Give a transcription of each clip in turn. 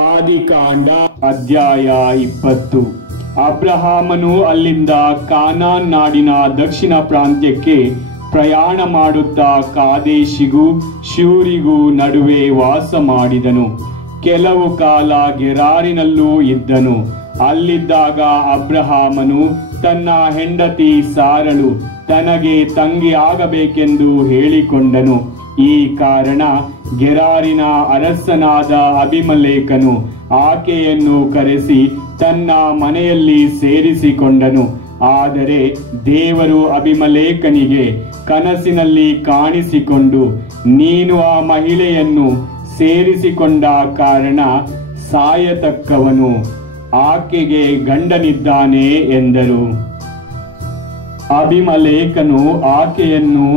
ಆದಿಕಾಂಡ ಅಧ್ಯಾಯ 20. ಅಬ್ರಹಾಮನು ಅಲ್ಲಿಂದ ಕಾನಾನ್ ನಾಡಿನ ದಕ್ಷಿಣ ಪ್ರಾಂತ್ಯಕ್ಕೆ ಪ್ರಯಾಣ ಮಾಡುತ್ತಾ ಕಾದೇಶಿಗೂ ಶೂರಿಗೂ ನಡುವೆ ವಾಸ ಮಾಡಿದನು. ಕೆಲವು ಕಾಲ ಗೆರಾರಿನಲ್ಲೂ ಇದ್ದನು. ಅಲ್ಲಿದ್ದಾಗ ಅಬ್ರಹಾಮನು ತನ್ನ ಹೆಂಡತಿ ಸಾರಳು ತನಗೆ ತಂಗಿ ಆಗಬೇಕೆಂದು ಹೇಳಿಕೊಂಡನು. ಈ ಕಾರಣ ಗೆರಾರಿನ ಅರಸನಾದ ಅಬಿಮಲೇಕನು ಆಕೆಯನ್ನು ಕರೆಸಿ ತನ್ನ ಮನೆಯಲ್ಲಿ ಸೇರಿಸಿಕೊಂಡನು. ಆದರೆ ದೇವರು ಅಬಿಮಲೇಕನಿಗೆ ಕನಸಿನಲ್ಲಿ ಕಾಣಿಸಿಕೊಂಡು, ನೀನು ಆ ಮಹಿಳೆಯನ್ನು ಸೇರಿಸಿಕೊಂಡ ಕಾರಣ ಸಾಯತಕ್ಕವನು, ಆಕೆಗೆ ಗಂಡನಿದ್ದಾನೆ ಎಂದರು. ಅಬಿಮಲೇಕನು ಆಕೆಯನ್ನು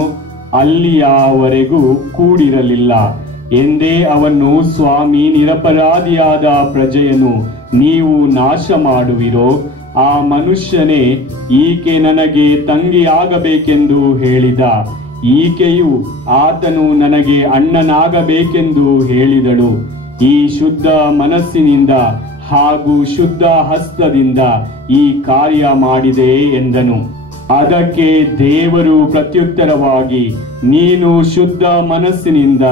ಅಲ್ಲಿಯವರೆಗೂ ಕೂಡಿರಲಿಲ್ಲ ಎಂದೇ ಅವನು, ಸ್ವಾಮಿ, ನಿರಪರಾಧಿಯಾದ ಪ್ರಜೆಯನ್ನು ನೀವು ನಾಶ ಮಾಡುವಿರೋ? ಆ ಮನುಷ್ಯನೇ ಈಕೆ ನನಗೆ ತಂಗಿಯಾಗಬೇಕೆಂದು ಹೇಳಿದ. ಈಕೆಯು ಆತನು ನನಗೆ ಅಣ್ಣನಾಗಬೇಕೆಂದು ಹೇಳಿದಳು. ಈ ಶುದ್ಧ ಮನಸ್ಸಿನಿಂದ ಹಾಗೂ ಶುದ್ಧ ಹಸ್ತದಿಂದ ಈ ಕಾರ್ಯ ಮಾಡಿದೆ ಎಂದನು. ಅದಕ್ಕೆ ದೇವರು ಪ್ರತ್ಯುತ್ತರವಾಗಿ, ನೀನು ಶುದ್ಧ ಮನಸ್ಸಿನಿಂದ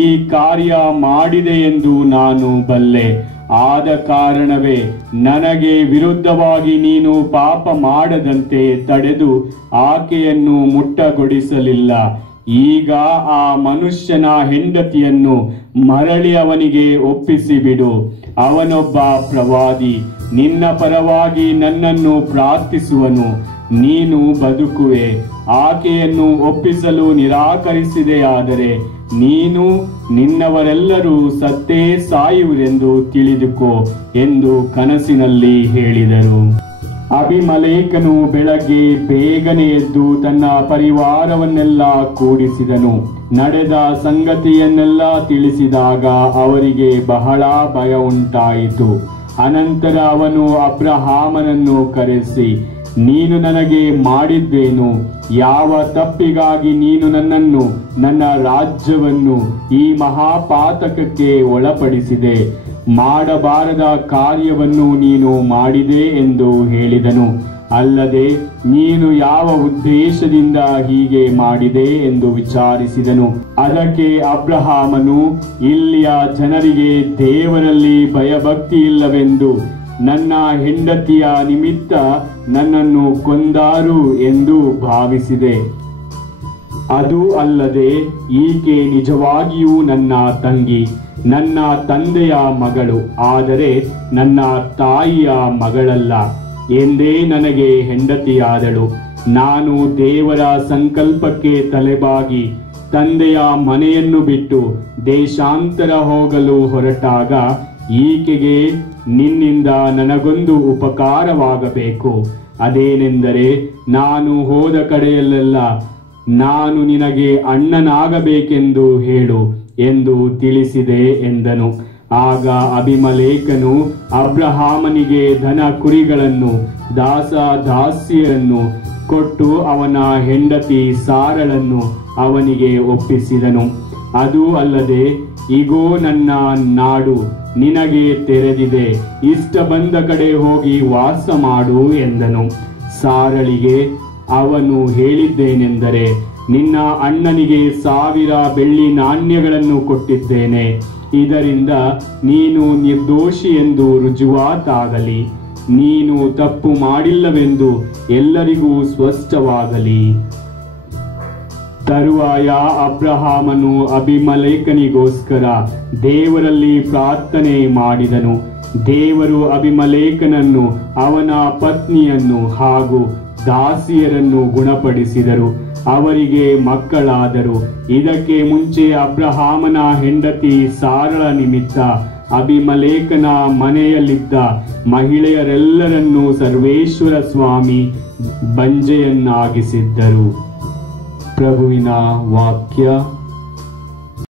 ಈ ಕಾರ್ಯ ಮಾಡಿದೆ ಎಂದು ನಾನು ಬಲ್ಲೆ. ಆದ ಕಾರಣವೇ ನನಗೆ ವಿರುದ್ಧವಾಗಿ ನೀನು ಪಾಪ ಮಾಡದಂತೆ ತಡೆದು ಆಕೆಯನ್ನು ಮುಟ್ಟಗೊಡಿಸಲಿಲ್ಲ. ಈಗ ಆ ಮನುಷ್ಯನ ಹೆಂಡತಿಯನ್ನು ಮರಳಿ ಅವನಿಗೆ ಒಪ್ಪಿಸಿಬಿಡು. ಅವನೊಬ್ಬ ಪ್ರವಾದಿ, ನಿನ್ನ ಪರವಾಗಿ ನನ್ನನ್ನು ಪ್ರಾರ್ಥಿಸುವನು. ನೀನು ಬದುಕುವೆ. ಆಕೆಯನ್ನು ಒಪ್ಪಿಸಲು ನಿರಾಕರಿಸಿದೆಯಾದರೆ ನೀನು ನಿನ್ನವರೆಲ್ಲರೂ ಸತ್ತೇ ಸಾಯುವರೆಂದು ತಿಳಿದುಕೋ ಎಂದು ಕನಸಿನಲ್ಲಿ ಹೇಳಿದರು. ಅಬಿಮಲೇಕನು ಬೆಳಗ್ಗೆ ಬೇಗನೆ ಎದ್ದು ತನ್ನ ಪರಿವಾರವನ್ನೆಲ್ಲ ಕೂಡಿಸಿದನು. ನಡೆದ ಸಂಗತಿಯನ್ನೆಲ್ಲ ತಿಳಿಸಿದಾಗ ಅವರಿಗೆ ಬಹಳ ಭಯ ಉಂಟಾಯಿತು. ಅನಂತರ ಅವನು ಅಬ್ರಹಾಮನನ್ನು ಕರೆಸಿ, ನೀನು ನನಗೆ ಮಾಡಿದ್ದೇನು? ಯಾವ ತಪ್ಪಿಗಾಗಿ ನೀನು ನನ್ನನ್ನು, ನನ್ನ ರಾಜ್ಯವನ್ನು ಈ ಮಹಾಪಾತಕಕ್ಕೆ ಒಳಪಡಿಸಿದೆ? ಮಾಡಬಾರದ ಕಾರ್ಯವನ್ನು ನೀನು ಮಾಡಿದೆ ಎಂದು ಹೇಳಿದನು. ಅಲ್ಲದೆ ನೀನು ಯಾವ ಉದ್ದೇಶದಿಂದ ಹೀಗೆ ಮಾಡಿದೆ ಎಂದು ವಿಚಾರಿಸಿದನು. ಅದಕ್ಕೆ ಅಬ್ರಹಾಮನು, ಇಲ್ಲಿಯ ಜನರಿಗೆ ದೇವರಲ್ಲಿ ಭಯಭಕ್ತಿ ಇಲ್ಲವೆಂದು ನನ್ನ ಹೆಂಡತಿಯ ನಿಮಿತ್ತ ನನ್ನನ್ನು ಕೊಂದಾರು ಎಂದು ಭಾವಿಸಿದೆ. ಅದು ಅಲ್ಲದೆ ಈಕೆ ನಿಜವಾಗಿಯೂ ನನ್ನ ತಂಗಿ, ನನ್ನ ತಂದೆಯ ಮಗಳು, ಆದರೆ ನನ್ನ ತಾಯಿಯ ಮಗಳಲ್ಲ ಎಂದೇ ನನಗೆ ಹೆಂಡತಿಯಾದಳು. ನಾನು ದೇವರ ಸಂಕಲ್ಪಕ್ಕೆ ತಲೆಬಾಗಿ ತಂದೆಯ ಮನೆಯನ್ನು ಬಿಟ್ಟು ದೇಶಾಂತರ ಹೋಗಲು ಹೊರಟಾಗ ಈಕೆಗೆ ನಿನ್ನಿಂದ ನನಗೊಂದು ಉಪಕಾರವಾಗಬೇಕು. ಅದೇನೆಂದರೆ, ನಾನು ಹೋದ ಕಡೆಯಲ್ಲೆಲ್ಲ ನಾನು ನಿನಗೆ ಅಣ್ಣನಾಗಬೇಕೆಂದು ಹೇಳು ಎಂದು ತಿಳಿಸಿದೆ ಎಂದನು. ಆಗ ಅಬಿಮಲೇಕನು ಅಬ್ರಹಾಮನಿಗೆ ದನ ಕುರಿಗಳನ್ನು ದಾಸ ದಾಸಿಯರನ್ನು ಕೊಟ್ಟು ಅವನ ಹೆಂಡತಿ ಸಾರಳನ್ನು ಅವನಿಗೆ ಒಪ್ಪಿಸಿದನು. ಅದು ಅಲ್ಲದೆ, ಇಗೋ ನನ್ನ ನಾಡು ನಿನಗೆ ತೆರೆದಿದೆ, ಇಷ್ಟ ಬಂದ ಕಡೆ ಹೋಗಿ ವಾಸ ಮಾಡು ಎಂದನು. ಸಾರಳಿಗೆ ಅವನು ಹೇಳಿದ್ದೇನೆಂದರೆ, ನಿನ್ನ ಅಣ್ಣನಿಗೆ 1000 ಬೆಳ್ಳಿ ನಾಣ್ಯಗಳನ್ನು ಕೊಟ್ಟಿದ್ದೇನೆ. ಇದರಿಂದ ನೀನು ನಿರ್ದೋಷಿ ಎಂದು ರುಜುವಾತಾಗಲಿ, ನೀನು ತಪ್ಪು ಮಾಡಿಲ್ಲವೆಂದು ಎಲ್ಲರಿಗೂ ಸ್ಪಷ್ಟವಾಗಲಿ. ತರುವಾಯ ಅಬ್ರಹಾಮನು ಅಬಿಮಲೇಕನಿಗೋಸ್ಕರ ದೇವರಲ್ಲಿ ಪ್ರಾರ್ಥನೆ ಮಾಡಿದನು. ದೇವರು ಅಬಿಮಲೇಕನನ್ನು, ಅವನ ಪತ್ನಿಯನ್ನು ಹಾಗೂ ದಾಸಿಯರನ್ನು ಗುಣಪಡಿಸಿದರು. ಅವರಿಗೆ ಮಕ್ಕಳಾದರು. ಇದಕ್ಕೆ ಮುಂಚೆ ಅಬ್ರಹಾಮನ ಹೆಂಡತಿ ಸಾರಳ ನಿಮಿತ್ತ ಅಬಿಮಲೇಕನ ಮನೆಯಲ್ಲಿದ್ದ ಮಹಿಳೆಯರೆಲ್ಲರನ್ನೂ ಸರ್ವೇಶ್ವರ ಸ್ವಾಮಿ ಬಂಜೆಯನ್ನಾಗಿಸಿದ್ದರು. ಪ್ರಭುವಿನ ವಾಕ್ಯ.